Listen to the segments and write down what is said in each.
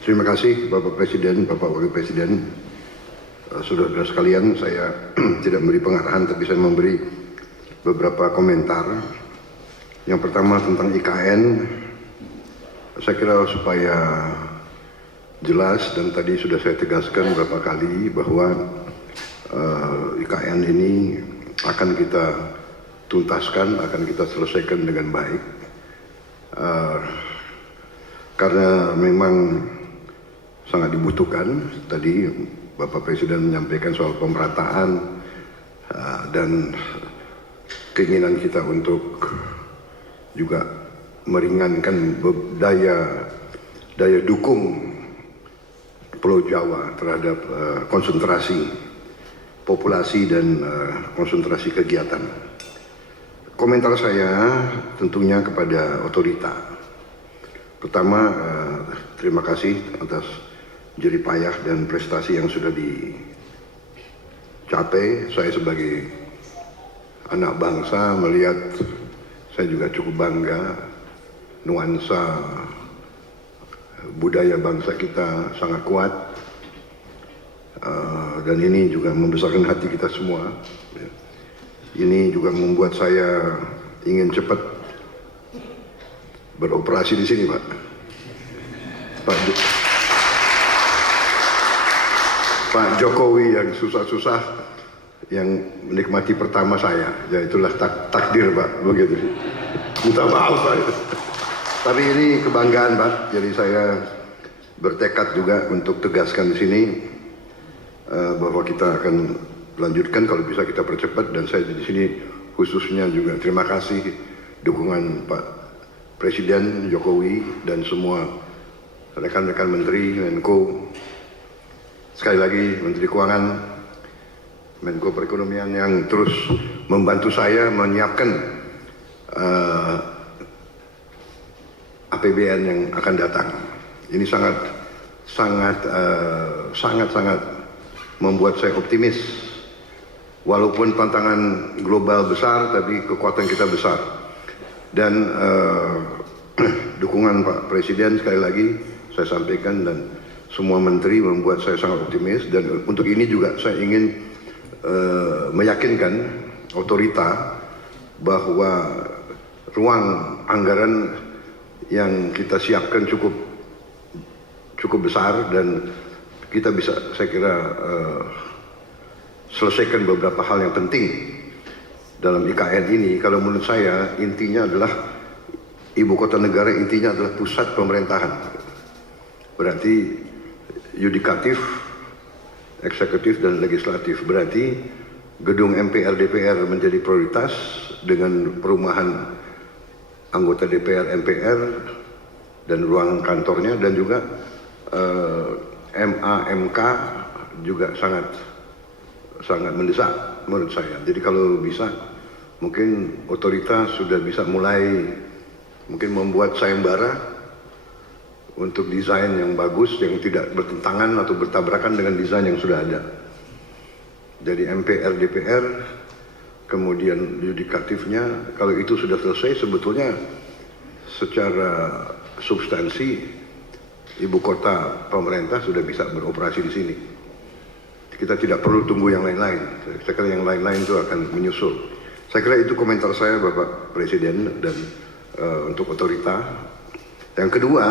Terima kasih Bapak Presiden, Bapak Wakil Presiden, saudara-saudara sekalian. Saya tidak memberi pengarahan, tapi saya memberi beberapa komentar. Yang pertama tentang IKN, saya kira supaya jelas dan tadi sudah saya tegaskan beberapa kali bahwa IKN ini akan kita tuntaskan, akan kita selesaikan dengan baik. Karena memang sangat dibutuhkan. Tadi Bapak Presiden menyampaikan soal pemerataan dan keinginan kita untuk juga meringankan daya dukung Pulau Jawa terhadap konsentrasi populasi dan konsentrasi kegiatan. Komentar saya tentunya kepada otorita. Pertama, terima kasih atas jerih payah dan prestasi yang sudah dicapai. Saya sebagai anak bangsa melihat, saya juga cukup bangga nuansa budaya bangsa kita sangat kuat, dan ini juga membesarkan hati kita semua. Ini juga membuat saya ingin cepat beroperasi di sini, Pak Jokowi yang susah-susah, yang menikmati pertama saya, ya itulah takdir Pak, begitu. Minta maaf Pak. Tapi ini kebanggaan Pak, jadi saya bertekad juga untuk tegaskan di sini bahwa kita akan lanjutkan, kalau bisa kita percepat, dan saya di sini khususnya juga terima kasih dukungan Pak Presiden Jokowi dan semua rekan-rekan Menteri, Menko. Sekali lagi Menteri Keuangan, Menko Perekonomian yang terus membantu saya menyiapkan APBN yang akan datang. Ini sangat membuat saya optimis. Walaupun tantangan global besar, tapi kekuatan kita besar. Dan dukungan Pak Presiden sekali lagi saya sampaikan, dan semua menteri membuat saya sangat optimis. Dan untuk ini juga saya ingin meyakinkan otorita bahwa ruang anggaran yang kita siapkan cukup besar, dan kita bisa, saya kira, selesaikan beberapa hal yang penting dalam IKN ini. Kalau menurut saya intinya adalah ibu kota negara, intinya adalah pusat pemerintahan. Berarti yudikatif, eksekutif, dan legislatif. Berarti gedung MPR DPR menjadi prioritas dengan perumahan anggota DPR MPR dan ruang kantornya, dan juga MA/MK juga sangat mendesak menurut saya. Jadi kalau bisa, mungkin otoritas sudah bisa mulai mungkin membuat sayembara untuk desain yang bagus, yang tidak bertentangan atau bertabrakan dengan desain yang sudah ada. Jadi MPR DPR, kemudian yudikatifnya, kalau itu sudah selesai, sebetulnya secara substansi ibu kota pemerintah sudah bisa beroperasi di sini. Kita tidak perlu tunggu yang lain-lain. Saya kira yang lain-lain itu akan menyusul. Saya kira itu komentar saya Bapak Presiden dan untuk otorita. Yang kedua,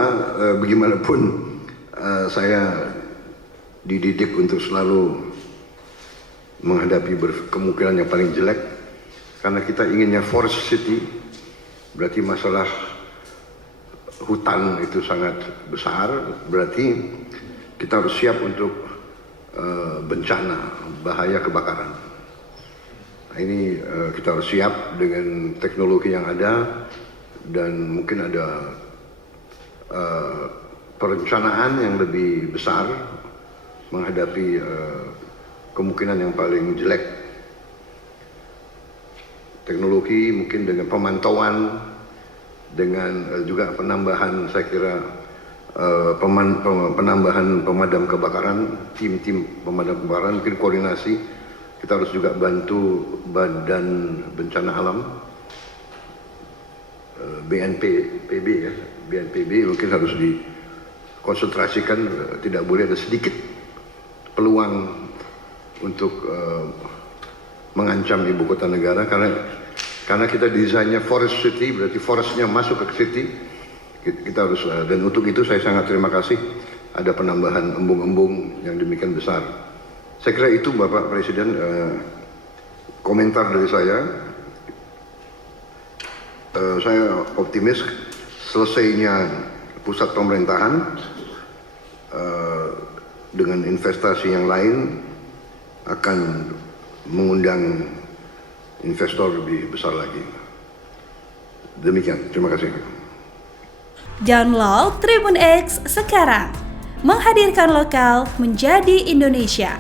bagaimanapun saya dididik untuk selalu menghadapi kemungkinan yang paling jelek, karena kita inginnya forest city. Berarti masalah hutan itu sangat besar, berarti kita harus siap untuk bencana, bahaya kebakaran. Nah, ini kita harus siap dengan teknologi yang ada, dan mungkin ada perencanaan yang lebih besar menghadapi kemungkinan yang paling jelek. Teknologi mungkin dengan pemantauan, dengan juga penambahan, saya kira penambahan pemadam kebakaran, tim-tim pemadam kebakaran, mungkin koordinasi. Kita harus juga bantu Badan Bencana Alam, BNPB ya, BNPB mungkin harus konsentrasikan, tidak boleh ada sedikit peluang untuk mengancam ibu kota negara, karena kita desainnya forest city, berarti forestnya masuk ke city. Kita harus, dan untuk itu saya sangat terima kasih ada penambahan embung-embung yang demikian besar. Saya kira itu Bapak Presiden komentar dari saya. Saya optimis selesainya pusat pemerintahan dengan investasi yang lain akan mengundang investor lebih besar lagi. Demikian, terima kasih. Download Tribun X sekarang, menghadirkan lokal menjadi Indonesia.